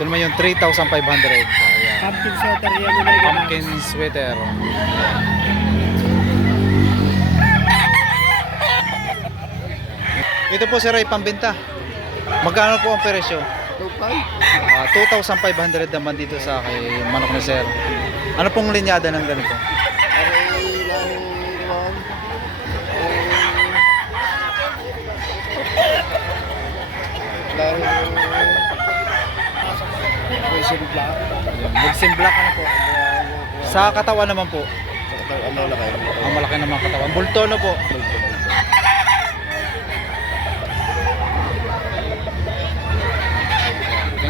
Ito naman yung 3,500. Ayan. Pumpkin sweater yan na may Pumpkin sweater. Ito po sir ay pambenta. Magkano po ang presyo? 2,500 naman dito sa kay manok na sir. Ano pong linyada ng ganito? Medicine black ano po? Sa katawan naman po. Ang malaki naman katawan. Bulto no po.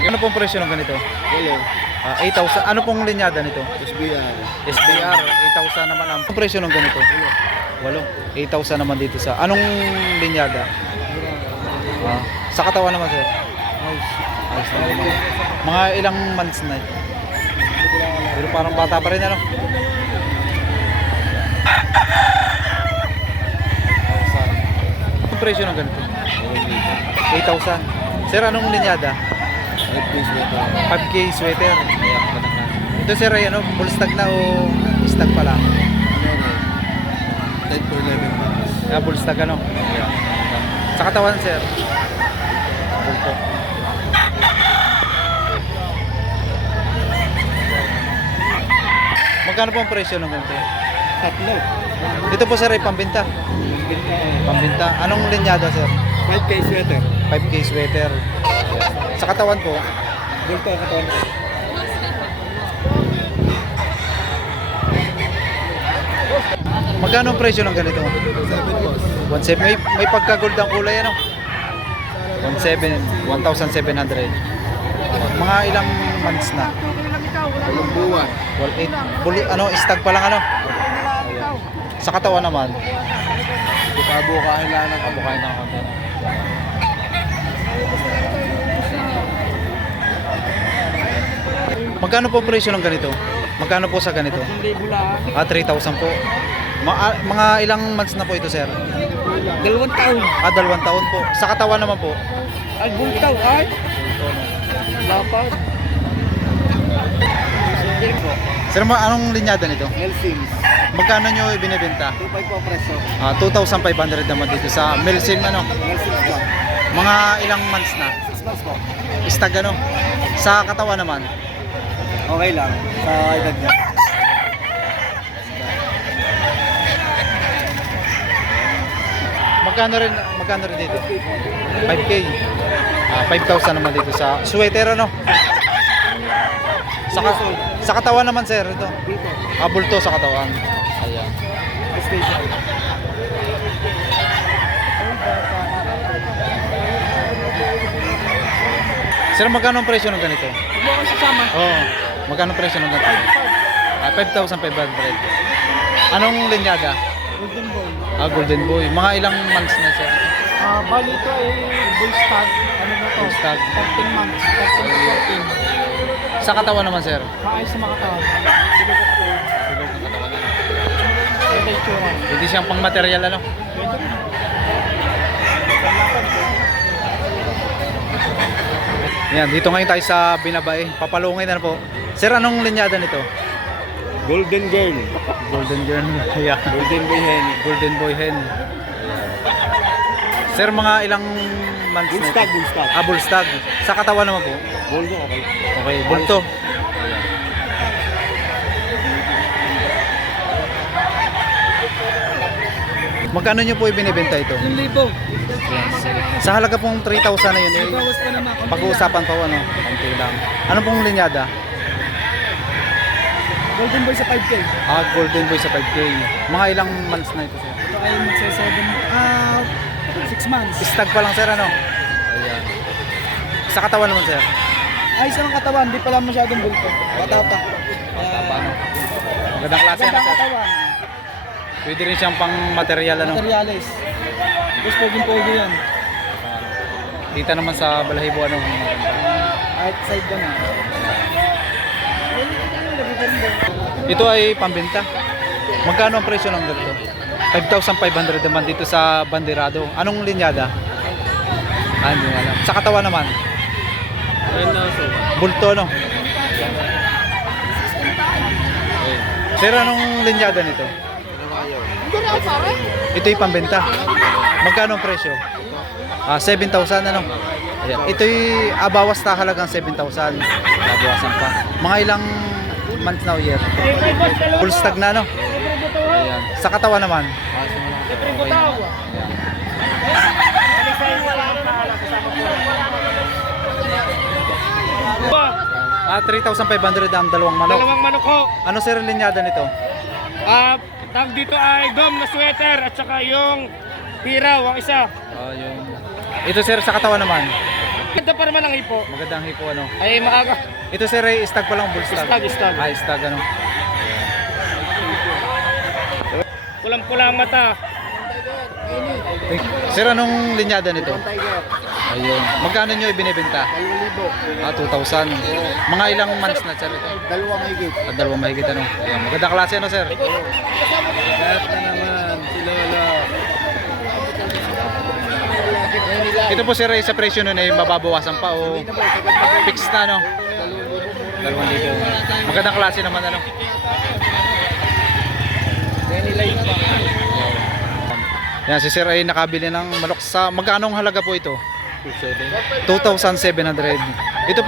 Ano pong presyo ng ganito? 8,000. Ano pong linyada nito? SBR. SBR, 8,000 naman ang presyo ng ganito. 8. 8,000 naman dito sa anong linyada? Sa katawan naman sir. Ayos na naman. Mga ilang months na ito? Pero parang bata pa rin ano? Anong presyo ng ganito? 8,000. Sir, anong linyada? 5K sweater. Ito sir ay ano, full stag na o stag pa lang? Type for 11. Full stag ano? Sa katawan sir? Bulto. Magkano po ang presyo ng ganito? Tatlo. Dito po sir ay pambenta. Pambenta. Anong linyada sir? 5K sweater. 5K sweater. Sa katawan po? Bulto ang katawan ko. Magkano ang presyo ng ganito? 7 boss. 1,700. May pagka-gold ang kulay ano? 1,700. Mga ilang months na? Walang buwan. Well, 8. Ano, stag pa lang ano? Ayan. Sa katawan naman? Bukabukahin lang ng Kabukain ng konti. Magkano po presyo ng ganito? Magkano po sa ganito? 3,000 lang. 3,000 po. Mga ilang months na po ito, sir? 2 taon. 2 taon po. Sa katawan naman po? Ay, bultaw ay. Lapad. Sir, anong linyada nito? Helsings. Magkano nyo ibinibenta? 2.5 po preso. 2,500 naman dito sa Melsim ano? Helsings po. Mga ilang months na? 6 months po. Stag ano? Sa katawan naman? Okay lang. Sa edad niya. Magkano rin dito? 5K. 5,000 naman dito sa sweater ano? Sa katawan naman sir ito. Bulto. Bulto sa katawan. Ayan. Station. Sir, magkano ang presyo ng ganito? Huwag mo kasi sama. Oo. Magkano ang presyo ng ganito? 5,500. Anong linyada? Golden Boy. Golden Boy. Mga ilang months na sir? Bali ito ay bull stag. Ano na to? Bull stag. 13 months. 13 to 14. Sa katawan naman sir? Maayos na makatawan. Ito yung tsura. Hindi siyang pang material ano? Yan, dito ngayon tayo sa Binabay. Papalungay na po. Sir, anong linyada nito? Golden Girl. Golden Girl. Yeah. Golden Boy Hen. Golden Boy Hen. Sir, mga ilang months Bull na stag, ito? bull stag. Bull stag. Sa katawan naman po? Golden, okay. Okay, bulto. Magkano nyo po ibinibenta ito? 1,000. Sa halaga pong 3,000 na yun eh. Bawas pa naman. Pag-uusapan pa ano? Konti lang. Ano pong linyada? Golden Boy sa 5K. Golden Boy sa 5K. Mga ilang months na ito sir? Ito ay magsa 6 months. Stag pa lang sir ano? Ayan. Sa katawan naman sir? Ayos ang katawan, di pala masyadong bulto. Bata pa. Paano? Magandang klase na Magandang sir. katawan. Pwede rin siyang pang material ano? Materials. Tapos poging-pogi yan. Kita naman sa balahibo ano? Outside ka na. Ito ay pambenta. Magkano ang presyo ng ganito? 5,500 naman dito sa Banderado. Anong linyada? Hindi alam. Sa katawan naman? Bulto, no? Sir, anong linyada nito? Ito yung pambenta. Magkano ang presyo? 7,000 ano? Ayan. Ito yung bawas na halagang 7,000. Babawasan pa. Mga ilang months now year? Full stag na, no? Ayan. Sa katawan naman? Okay. Ayan. 3,500 ang dalawang manok. Dalawang manok ho. Ano sir ang linyada nito? Tawag dito ay dom na sweater at saka yung piraw ang isa. Yung... Ito sir sa katawan naman. Ganda pa naman ang hipo. Magandang hipo ano. Ay maaga. Ito sir ay stag pa lang, bull stag. Stag. Stag ano. Pulang-pula ang mata. Sir, anong linyada nito? Ayun. Magkano nyo ibinibenta? 2,000. Mga ilang months na sir ito? Dalawang mahigit ano. Ayan. Magandang klase ano sir? Lahat na naman sila wala. Ito po sir ay sa presyo nun ay mababawasan pa o fixed na no? 2,000. Magandang klase naman ano. Yan, si sir ay nakabili ng manok sa magkano ang halaga po ito? 2,700. Ito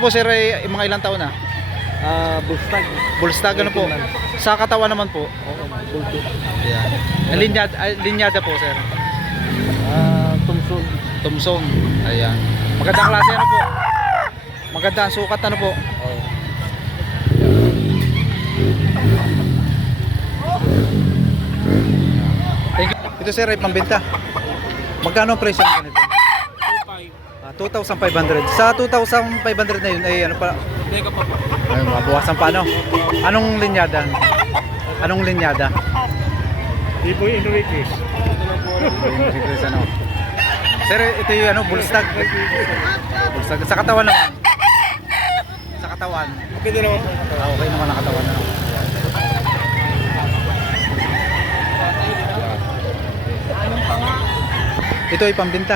po sir ay mga ilang taon na? Bulstag. Bullstag ano po? Sa katawan naman po? Yan. Linyada po sir? Tumsul. Tumsong. Ayan. Magandang klase ano po? Maganda ang sukat ano po? Thank you. Ito sir ay pambenta. Magkano ang presyo ng ganito? 2,500. Sa 2,500 na yun ay ano pa? Mega pa po. Ay, mabawasan pa ano? Anong linyada? Anong linyada? Tipo Inuit. Ano? Sir, ito yung ano, bullstag. Bullstag. Sa katawan naman. Sa katawan. Okay din naman. Okay naman ang katawan ano. Ito ay pambenta.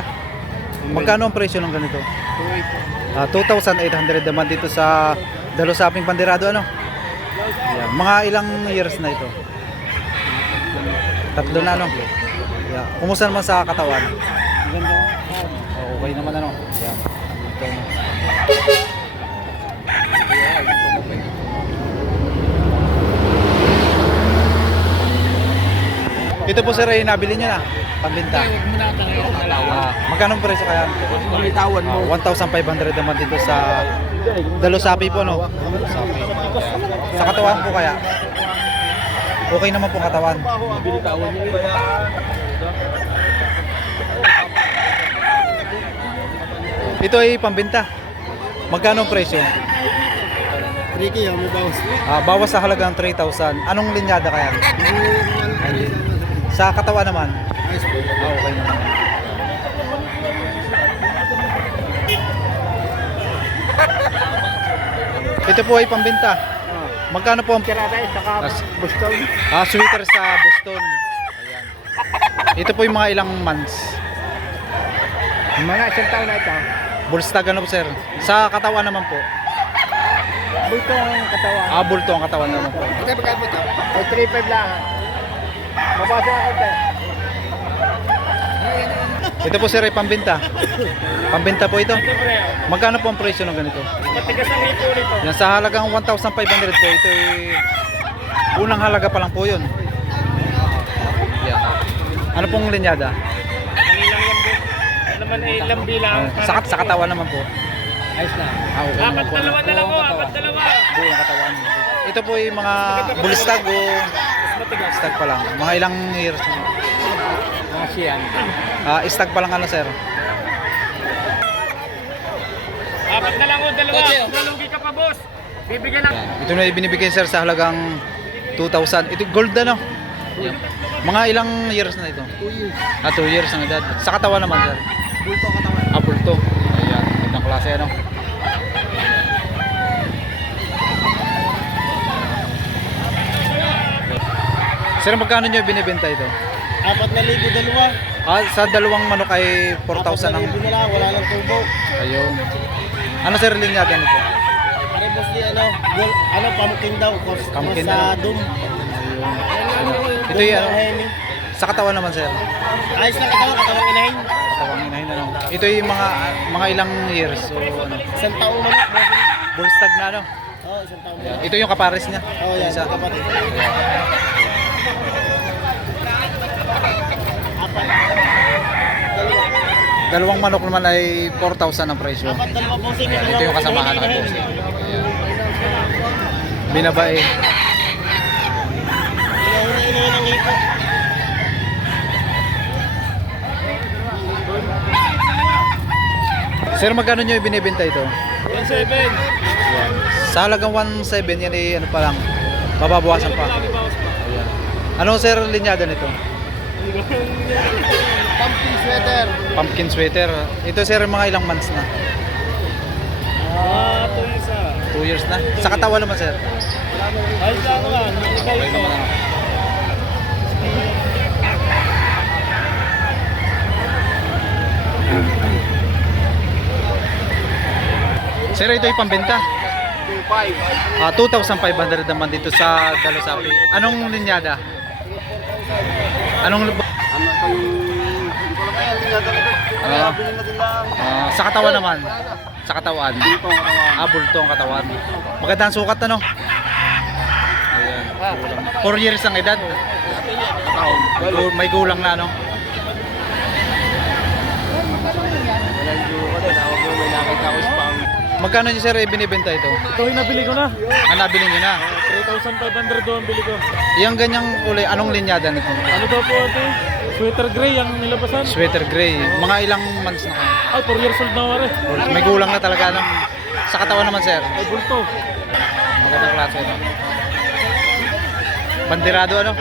Magkano ang presyo ng ganito? 2,800 naman dito sa Dalusaping Pandirado ano? Ayan. Mga ilang years na ito? 3 na ano? Yeah. Kumusta naman sa katawan? Okay naman ano? Ayan. Ito po sir ay nabili nyo na. Pambenta. Magkano ang presyo kaya? Bitawan mo. 1,500 naman dito sa Dalusapi po no? Dalusapi. Sa katawan po kaya? Okay naman po katawan. Bitawan mo. Ito ay pambenta. Magkano ang presyo? Ricky, may bawas. Bawas sa halagang 3,000. Anong linyada kaya? Sa katawan naman? Okay naman. Ito po ay pambenta. Magkano po ang Kirata saka Boston. sweater sa Boston? Ayan. Ito po yung mga ilang months. Mga isang taon na ito. Bullstag ano po sir? Sa katawan naman po? Bulto ang katawan. Bulto ang katawan naman po. Ito pagkat mo ito? Ay 3.5 lang. Mabasa ako ito. Ito po sir ay pambenta. Pambenta po ito. Magkano po ang presyo ng ganito? Matigas ang hipo nito. Yan sa halagang 1,500 po. Ito ay unang halaga pa lang po yun. Yan. Ano pong linyada? Kanilang lambi. Ano naman ay lambi lang. Sa katawan naman po. Ayos na. Okay naman Apat po. dalawa na lang ko. Apat dalawa. Buong katawan. Ito po yung mga bullstag o Matigas. stag pa lang. Mga ilang years. Mga siyan. Stag pa lang ano sir? Apat na lang ko. Dalawa. Nalugi ka pa boss. Bibigyan lang. Ito na ibinibigay sir sa halagang 2,000. Ito gold ano? Mga ilang years na ito? 2 years. 2 years ang edad. Sa katawan naman sir? Bulto ang katawan. Bulto. Ayan. Itong klase ano? Sir, magkano nyo binibenta ito? 4,000 dalawa. Sa dalawang manok ay 4,000 ang... 4,000 na lang. Wala lang tubo. Ayun. Ano sir linyada nito? Pare mostly pumpkin daw. Pumpkin sa na. dum. Ito yung ano, sa katawan naman sir. Ayos lang katawang inahin. Katawang inahin ano. Ito yung mga ilang years. So ano, Isang taong manok, bossing. bullstag na ano. Oo, isang taong Yan. manok. Ito yung kapares niya. Oo, yan. Isa. Kapatid. Apat. Dalawa. Dalawang manok naman ay 4,000 ang presyo. Apat, dalawa, bossing. Yan. Ito yung kasamahan ng boss. Ayan. Binabae. Inahin ang hipo. Sir, magkano nyo ibinibenta ito? 1.7. Sa halagang 1,700 yan ay ano pa lang. Mababawasan pa. Ayan. Ano sir linyada nito? Pumpkin sweater. Pumpkin sweater. Ito sir mga ilang months na? 2 years na. Sa katawan naman sir. Ayos lang naman. Okay naman ano. Sir, ito yung pambenta. 2,500 naman dito sa Dalosapi. Anong linyada? Anong sa katawan naman? Sa katawan? Bulto ang katawan. Magandang sukat ano? Ayan. 4 years ang edad. May gulang na ano? Magkano niyo sir binibenta ito? Ito yung nabili ko na. Nabili niyo na. 3,500 doon bili ko. Yung ganyang kulay, anong linyada nito? Ano daw po ito? Sweater gray ang nilabasan. Sweater gray. Mga ilang months na kayo? Ay, 4 years old na wari. May gulang na talaga ano? Sa katawan naman sir. Ay, bulto. Magandang klase no? Bandirado ano?